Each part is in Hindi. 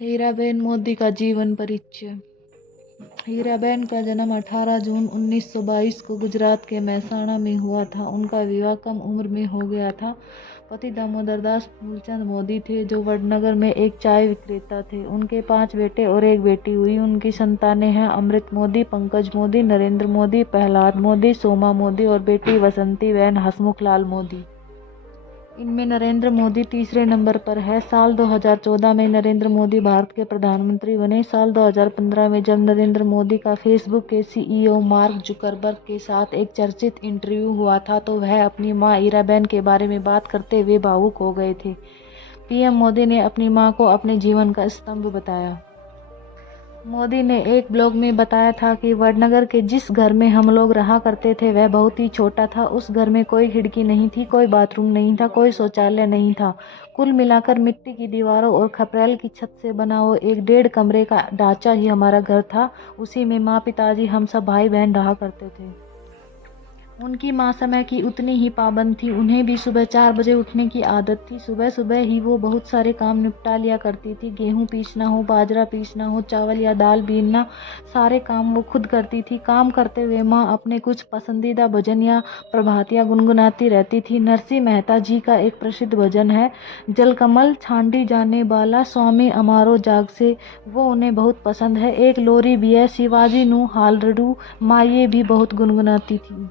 हीराबेन मोदी का जीवन परिचय। हीराबेन का जन्म 18 जून 1922 को गुजरात के मेहसाणा में हुआ था। उनका विवाह कम उम्र में हो गया था। पति दामोदर दास फूलचंद मोदी थे, जो वडनगर में एक चाय विक्रेता थे। उनके 5 बेटे और एक बेटी हुई। उनकी संतानें हैं अमृत मोदी, पंकज मोदी, नरेंद्र मोदी, प्रहलाद मोदी, सोमा मोदी और बेटी वसंती बहन हसमुखलाल मोदी। इनमें नरेंद्र मोदी तीसरे नंबर पर है। साल 2014 में नरेंद्र मोदी भारत के प्रधानमंत्री बने। साल 2015 में जब नरेंद्र मोदी का फेसबुक के CEO मार्क जुकरबर्ग के साथ एक चर्चित इंटरव्यू हुआ था, तो वह अपनी मां हीराबेन के बारे में बात करते हुए भावुक हो गए थे। PM मोदी ने अपनी मां को अपने जीवन का स्तंभ बताया। मोदी ने एक ब्लॉग में बताया था कि वडनगर के जिस घर में हम लोग रहा करते थे वह बहुत ही छोटा था। उस घर में कोई खिड़की नहीं थी, कोई बाथरूम नहीं था, कोई शौचालय नहीं था। कुल मिलाकर मिट्टी की दीवारों और खपरेल की छत से बना वो 1-1.5 कमरे का ढांचा ही हमारा घर था। उसी में माँ, पिताजी, हम सब भाई बहन रहा करते थे। उनकी माँ समय की उतनी ही पाबंद थी। उन्हें भी सुबह 4 बजे उठने की आदत थी। सुबह सुबह ही वो बहुत सारे काम निपटा लिया करती थी। गेहूँ पीसना हो, बाजरा पीसना हो, चावल या दाल बीनना, सारे काम वो खुद करती थी। काम करते हुए माँ अपने कुछ पसंदीदा भजन या प्रभातियाँ गुनगुनाती रहती थी। नरसिंह मेहता जी का एक प्रसिद्ध भजन है, जलकमल छांडी जाने बाला स्वामी अमारो जाग से, वो उन्हें बहुत पसंद है। एक लोरी भी है, शिवाजी नू हालरडू, माँ ये भी बहुत गुनगुनाती थी।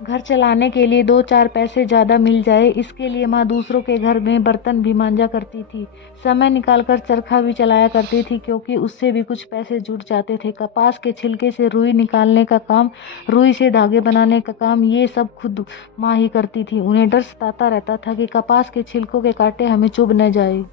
घर चलाने के लिए 2-4 पैसे ज़्यादा मिल जाए, इसके लिए माँ दूसरों के घर में बर्तन भी मांजा करती थी। समय निकालकर चरखा भी चलाया करती थी, क्योंकि उससे भी कुछ पैसे जुट जाते थे। कपास के छिलके से रुई निकालने का काम, रुई से धागे बनाने का काम, ये सब खुद माँ ही करती थी। उन्हें डर सताता रहता था कि कपास के छिलकों के कांटे हमें चुभ न जाए।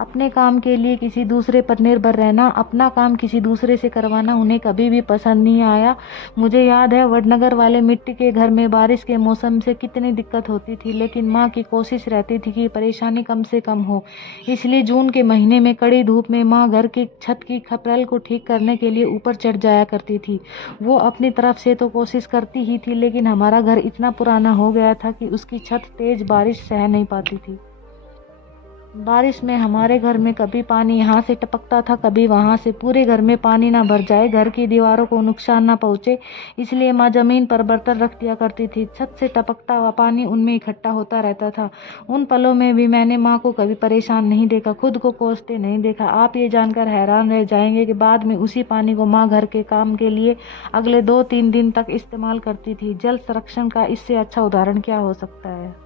अपने काम के लिए किसी दूसरे पर निर्भर रहना, अपना काम किसी दूसरे से करवाना उन्हें कभी भी पसंद नहीं आया। मुझे याद है वडनगर वाले मिट्टी के घर में बारिश के मौसम से कितनी दिक्कत होती थी, लेकिन माँ की कोशिश रहती थी कि परेशानी कम से कम हो। इसलिए जून के महीने में कड़ी धूप में माँ घर की छत की खपरेल को ठीक करने के लिए ऊपर चढ़ जाया करती थी। वो अपनी तरफ से तो कोशिश करती ही थी, लेकिन हमारा घर इतना पुराना हो गया था कि उसकी छत तेज बारिश सह नहीं पाती थी। बारिश में हमारे घर में कभी पानी यहाँ से टपकता था, कभी वहाँ से। पूरे घर में पानी ना भर जाए, घर की दीवारों को नुकसान ना पहुँचे, इसलिए माँ जमीन पर बर्तन रख दिया करती थी। छत से टपकता हुआ पानी उनमें इकट्ठा होता रहता था। उन पलों में भी मैंने माँ को कभी परेशान नहीं देखा, खुद को कोसते नहीं देखा। आप ये जानकर हैरान रह जाएंगे कि बाद में उसी पानी को माँ घर के काम के लिए अगले 2-3 दिन तक इस्तेमाल करती थी। जल संरक्षण का इससे अच्छा उदाहरण क्या हो सकता है।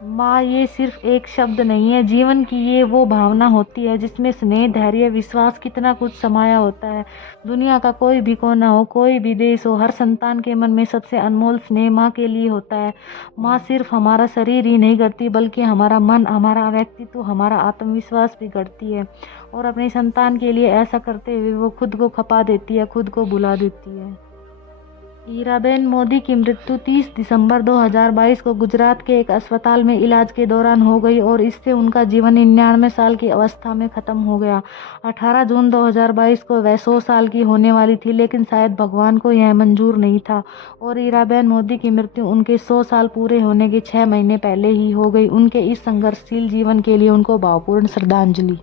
माँ ये सिर्फ एक शब्द नहीं है, जीवन की ये वो भावना होती है जिसमें स्नेह, धैर्य, विश्वास, कितना कुछ समाया होता है। दुनिया का कोई भी कोना हो, कोई भी देश हो, हर संतान के मन में सबसे अनमोल स्नेह माँ के लिए होता है। माँ सिर्फ हमारा शरीर ही नहीं गढ़ती, बल्कि हमारा मन, हमारा व्यक्तित्व, हमारा आत्मविश्वास भी गढ़ती है। और अपने संतान के लिए ऐसा करते हुए वो खुद को खपा देती है, खुद को भुला देती है। हीराबेन मोदी की मृत्यु 30 दिसंबर 2022 को गुजरात के एक अस्पताल में इलाज के दौरान हो गई, और इससे उनका जीवन 99 साल की अवस्था में खत्म हो गया। 18 जून 2022 को वह 100 साल की होने वाली थी, लेकिन शायद भगवान को यह मंजूर नहीं था, और हीराबेन मोदी की मृत्यु उनके 100 साल पूरे होने के 6 महीने पहले ही हो गई। उनके इस संघर्षशील जीवन के लिए उनको भावपूर्ण श्रद्धांजलि।